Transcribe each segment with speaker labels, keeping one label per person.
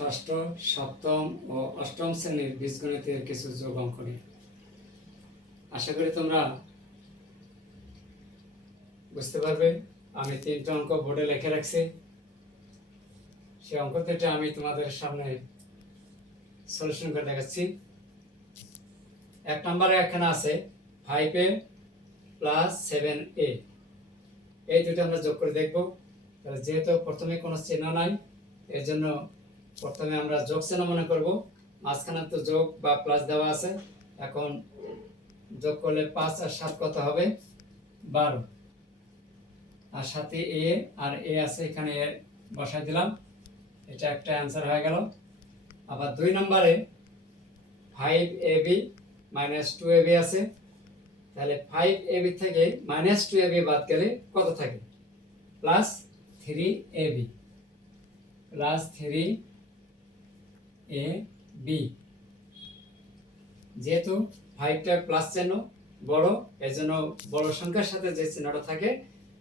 Speaker 1: ষষ্ঠ, সপ্তম ও অষ্টম শ্রেণির বীজগণিতের কিছু যোগ অঙ্ক নিয়ে। আশা করি তোমরা বুঝতে পারবে, আমি তিনটা অঙ্ক বোর্ডে লিখে রাখছি। সেই অঙ্ক থেকে আমি তোমাদের সামনে সলিউশন করে দেখাচ্ছি। এক নম্বরে এখানে আছে five A plus seven A এই দুটো আমরা যোগ করে দেখব। যেহেতু প্রথমে কোনো চিহ্ন নাই, এর জন্য প্রথমে আমরা যোগ চিহ্ন মনে করব। মাঝখানে তো যোগ বা প্লাস দেওয়া আছে। এখন যোগ করলে পাঁচ আর সাত কত হবে? বারো। আর সাথে এ আর এ আছে, এখানে এ বসাই দিলাম। এটা একটা অ্যান্সার হয়ে গেল। আবার দুই নম্বরে five A B minus two A B আছে। তাহলে ফাইভ এ বি থেকে মাইনাস টু এ বি বাদ গেলে কত থাকে? Plus three A B plus three A B যেহেতু ফাইভটা প্লাস চিহ্ন বড় এই জন্য বড় সংখ্যার সাথে যে চিহ্নটা থাকে,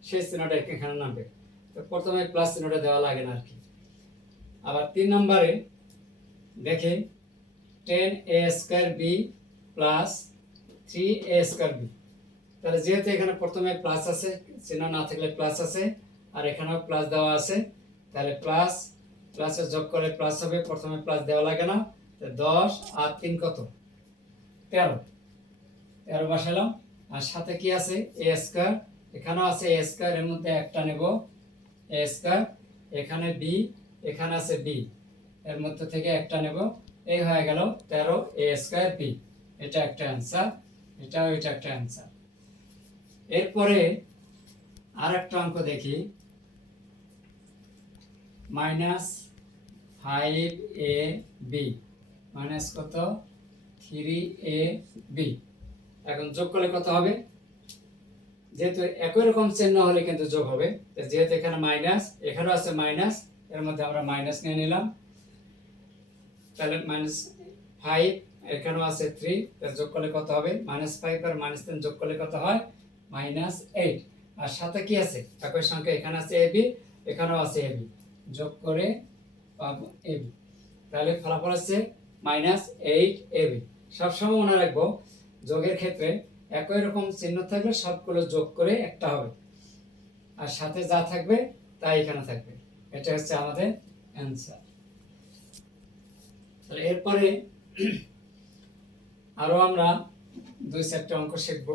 Speaker 1: সেই চিহ্নটা এখানে নামবে। তো প্রথমে প্লাস চিহ্নটা দেওয়া লাগে না আর কি। আবার তিন নম্বরে দেখে ten A square B plus three A square B তাহলে যেহেতু এখানে প্রথমে প্লাস আছে, চিহ্ন না থাকলে প্লাস আছে, আর এখানেও প্লাস দেওয়া আছে, তাহলে প্লাস প্লাসে যোগ করে প্লাস হবে, প্রথমে প্লাস দেওয়া লাগে না। দশ আর তিন কত? তেরো। তেরো বসালাম। আর সাথে কি আছে? এ স্কোয়ার এখানেও আছে এ স্কোয়ার এর মধ্যে একটা নেব। এ স্কোয়ার এখানে বি এখানে আছে বি এর মধ্যে থেকে একটা নেব। এই হয়ে গেল তেরো এ স্কোয়ার বি এটা একটা অ্যান্সার এটাও এটা একটা অ্যান্সার এরপরে আর একটা অঙ্ক দেখি। Minus five A B minus কত? Three A B. এখন যোগ করলে কত হবে? যেহেতু একই রকম চিহ্ন হলে কিন্তু যোগ হবে যেহেতু এখানে মাইনাস এখানেও আছে মাইনাস এর মধ্যে আমরা মাইনাস নিয়ে নিলাম। তাহলে মাইনাস ফাইভ এখানেও আছে থ্রি যোগ করলে কত হবে? মাইনাস ফাইভ আর মাইনাস তিন যোগ করলে কত হয়? মাইনাস এইট আর সাথে কি আছে? একই সংখ্যা এখানে আছে এ বি এখানেও আছে এ বি যোগ করে পাবো এ বি তাহলে ফলাফল হচ্ছে মাইনাস এইট এ বি সবসময় মনে রাখব, যোগের ক্ষেত্রে একই রকম চিহ্ন থাকলে সবগুলো যোগ করে একটা হবে। আর সাথে যা থাকবে তা এখানে থাকবে। এটা হচ্ছে আমাদের অ্যান্সার তাহলে এরপরে আরও আমরা দুই চারটে অঙ্ক শিখব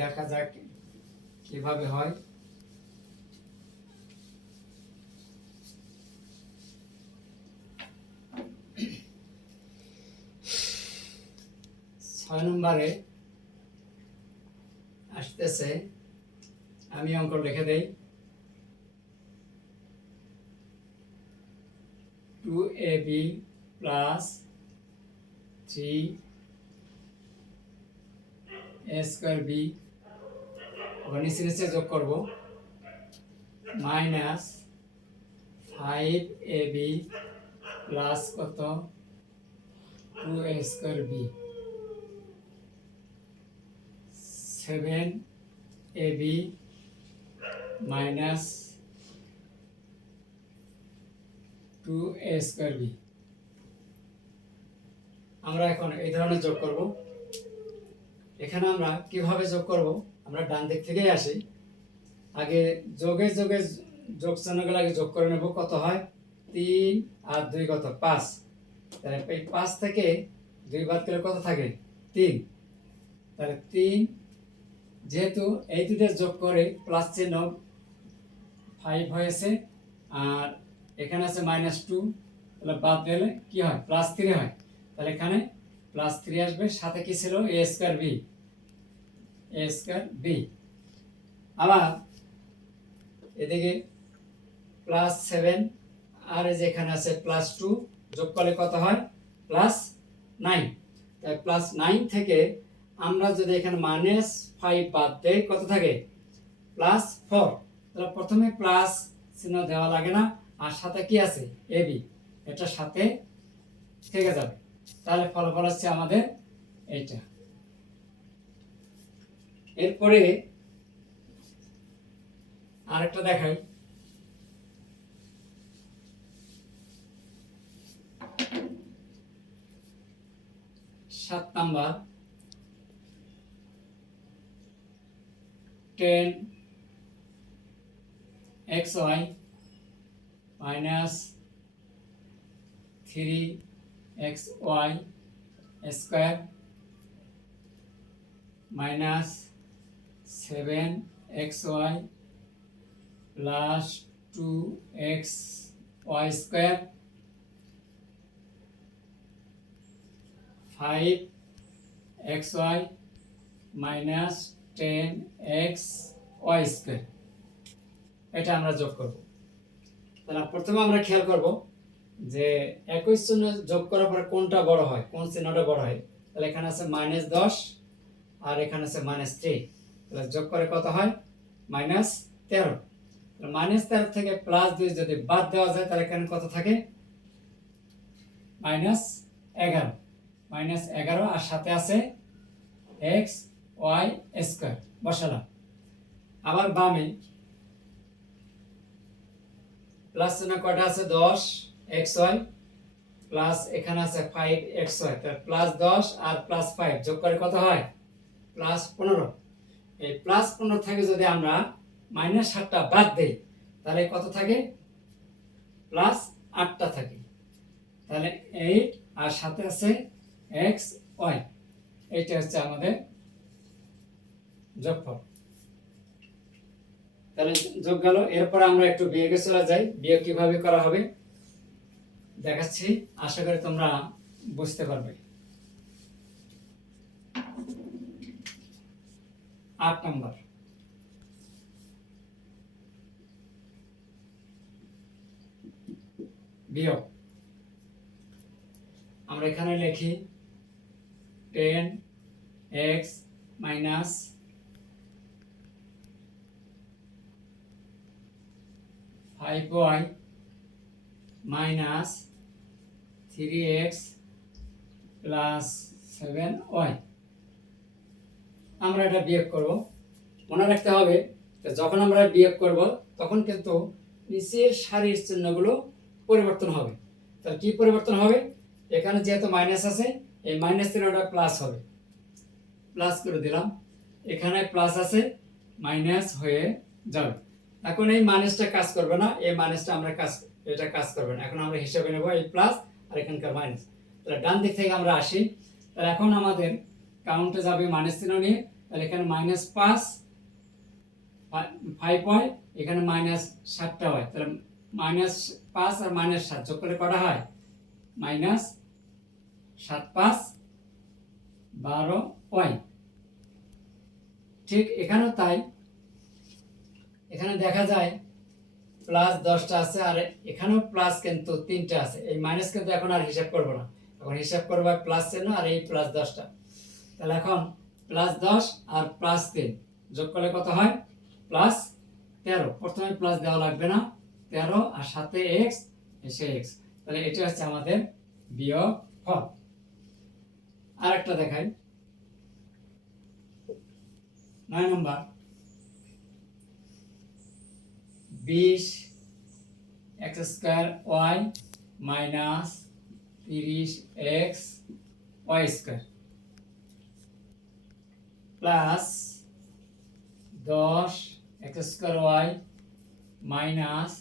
Speaker 1: দেখা যাক কীভাবে হয়। ছয় নম্বরে আসতেছে। আমি অঙ্ক লিখে দেই। Two A B plus three A square B নিচে নিচে যোগ করব। Minus five A B plus কত? Two A square B seven A B minus two A square B. আমরা এখন এই ধরনের যোগ করব। এখানে আমরা কীভাবে যোগ করব? আমরা ডান দিক থেকেই আসি। আগে যোগে যোগে যোগ চিহ্নগুলো আগে যোগ করে নেব। কত হয়? তিন আর দুই কত? পাঁচ। তাহলে এই পাঁচ থেকে দুই বাদ গেলে কত থাকে? তিন। তাহলে তিন যেহেতু এই দুটো যোগ করে প্লাস চিহ্ন ফাইভ হয়েছে, আর এখানে আছে মাইনাস টু তাহলে বাদ দিলে কি হয়? প্লাস থ্রি হয়। তাহলে এখানে প্লাস থ্রি আসবে, সাথে কি ছিল? A square B A square B আবার এদিকে প্লাস সেভেন আর এই যে এখানে আছে প্লাস টু যোগ করলে কত হয়? প্লাস নাইন তাই প্লাস নাইন থেকে আমরা যদি এখানে মাইনাস ফাইভ বাদ দেয় কত থাকে? প্লাস ফোর তাহলে প্রথমে প্লাস চিহ্ন দেওয়া লাগে না। আর সাথে কি আছে? এ বি এটা সাথে থেকে যাবে। তাহলে ফলাফল হচ্ছে আমাদের এটা এরপরে আরেকটা দেখাই। সাত number. Ten X Y minus three X Y square minus seven X Y plus two X Y square five X Y minus ten X Y square এটা আমরা যোগ করব। তাহলে প্রথমে আমরা খেয়াল করব যে একই চিহ্ন যোগ করার পরে কোনটা বড় হয়, কোন চিহ্নটা বড় হয়। তাহলে এখানে আছে মাইনাস দশ, আর এখানে আছে মাইনাস থ্রি তাহলে যোগ করে কত হয়? মাইনাস তেরো। মাইনাস তেরো থেকে প্লাস দুই যদি বাদ দেওয়া যায়, তাহলে এখানে কত থাকে? মাইনাস এগারো। মাইনাস এগারো, আর সাথে আছে এক্স ওয়াই স্কোয়ার বসালাম আবার বামে। প্লাস চিহ্ন কয়টা আছে? দশ এক্স ওয়াই প্লাস এখানে আছে ফাইভ এক্স ওয়াই তাহলে প্লাস দশ আর প্লাস ফাইভ যোগ করে কত হয়? প্লাস পনেরো। এই প্লাস পনেরো থেকে যদি আমরা মাইনাস সাতটা বাদ দেই, তাহলে কত থাকে? প্লাস আটটা থাকে। তাহলে এইট আর সাথে আছে এক্স ওয়াই এইটা হচ্ছে আমাদের যোগফল তাহলে যোগ গেল। এরপর আমরা একটু বিয়োগে চলে যাই। বিয়োগ কীভাবে করা হবে? দেখাচ্ছি। আশা করি তোমরা বুঝতে পারবে। আট নম্বর। বিয়োগ। আমরা এখানে লিখি ten X minus five Y minus three X plus seven Y আমরা এটা বিয়োগ করব। মনে রাখতে হবে, যে যখন আমরা বিয়োগ করব, তখন কিন্তু নিচের সারির চিহ্নগুলো পরিবর্তন হবে। তাহলে কি পরিবর্তন হবে? এখানে যেহেতু মাইনাস আছে, এই মাইনাস চিহ্নটা প্লাস হবে। প্লাস করে দিলাম। এখানে প্লাস আছে মাইনাস হয়ে যাবে। এখন এই মাইনাসটা কাজ করবে না, এই মাইনাসটা আমরা কাজ, এটা কাজ করবে না। এখন আমরা হিসাবে নেব এই প্লাস আর এখানকার মাইনাস তাহলে ডান দিক থেকে আমরা আসি। তাহলে এখন আমাদের কাউন্টে যাবে মাইনাস চিহ্ন নিয়ে। তাহলে এখানে মাইনাস পাঁচ ফাইভ হয়, এখানে মাইনাস সাতটা হয়। তাহলে মাইনাস পাঁচ আর মাইনাস সাত যোগ করে করা হয়? মাইনাস সাত, পাঁচ, বারো পয়েন্ট ঠিক এখানেও তাই। এখানে দেখা যায় প্লাস দশটা আছে আর এখানেও প্লাস কিন্তু তিনটা আছে। এই মাইনাস কিন্তু এখন আর হিসাব করব না। এখন হিসাব করব প্লাস চিহ্ন আর এই প্লাস দশটা। তাহলে এখন প্লাস দশ আর প্লাস তিন। যোগ করলে কত হয়? প্লাস তেরো। প্রথমে প্লাস দেওয়া লাগবে না। তেরো আর সাথে এক্স এসে এক্স তাহলে এটা হচ্ছে আমাদের বিয়োগ ফল। আর একটা দেখাই। নয় নম্বর। বিশ, এক্স স্কোয়ার ওয়াই মাইনাস তিরিশ এক্স ওয়াই স্কোয়ার। প্লাস দশ, X square Y minus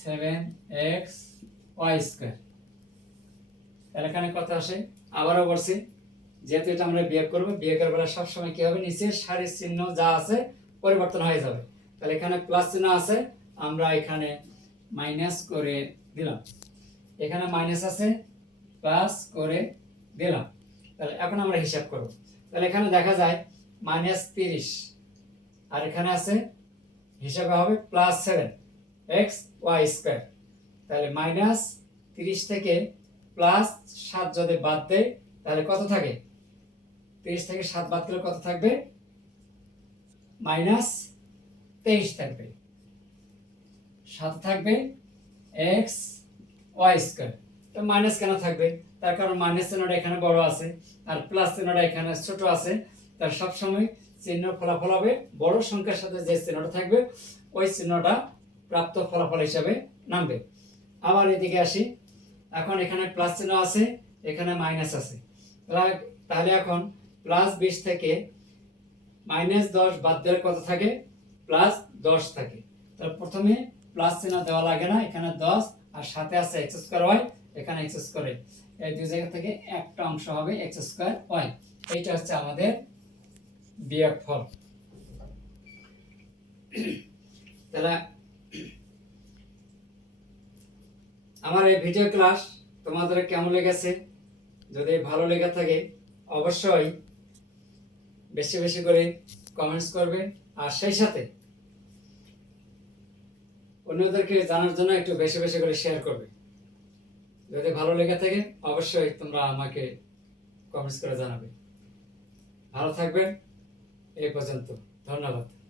Speaker 1: seven X Y square. তাহলে এখানে কত আসে, আবারও বলছি যেহেতু এটা আমরা বিয়োগ করব, বিয়োগের বেলা সবসময় কি হবে? নিচের সারির চিহ্ন যা আছে পরিবর্তন হয়ে যাবে। তাহলে এখানে প্লাস চিহ্ন আছে, আমরা এখানে মাইনাস করে দিলাম। এখানে মাইনাস আছে প্লাস করে দিলাম। তাহলে এখন আমরা হিসাব করব। তাহলে এখানে দেখা যায় মাইনাস তিরিশ। আর এখানে আছে, হিসাবে হবে plus seven X Y square তাহলে মাইনাস তিরিশ থেকে প্লাস সাত যদি বাদ দেয় তাহলে কত থাকে? তিরিশ থেকে সাত বাদ দিলে কত থাকবে? মাইনাস তেইশ থাকবে। সাথে থাকবে এক্স ওয়াই স্কোয়ার তো মাইনাস কেন থাকবে? তার কারণ মাইনাস চিহ্নটা এখানে বড় আছে, আর প্লাস চিহ্নটা এখানে ছোট আছে। তার সবসময় চিহ্ন ফলাফল হবে বড় সংখ্যার সাথে যে চিহ্নটা থাকবে, ওই চিহ্নটা প্রাপ্ত ফলাফল হিসাবে নামবে। আবার এদিকে আসি। এখন এখানে প্লাস চিহ্ন আছে, এখানে মাইনাস আছে। তাহলে- এখন প্লাস বিশ থেকে মাইনাস দশ বাদ দিলে কত থাকে? প্লাস দশ থাকে। তাহলে প্রথমে প্লাস চিহ্ন দেওয়া লাগে না, এখানে দশ আর সাথে আছে এক্স স্কোয়ার ওয়াই, এখানে এক্স স্কোয়ার এই দুই জায়গা থেকে একটা অংশ হবে এক্স স্কোয়ার ওয়াই। এইটা হচ্ছে আমাদের বিয়োগ ফল। তাহলে আমার এই ভিডিও ক্লাস তোমাদের কেমন লেগেছে? যদি ভালো লেগে থাকে, অবশ্যই বেশি বেশি করে কমেন্টস করবে। আর সেই সাথে অন্যদেরকে জানার জন্য একটু বেশি বেশি করে শেয়ার করবে। যদি ভালো লেগে থাকে, অবশ্যই তোমরা আমাকে কমেন্টস করে জানাবে। ভালো থাকবেন, এই পর্যন্ত। ধন্যবাদ।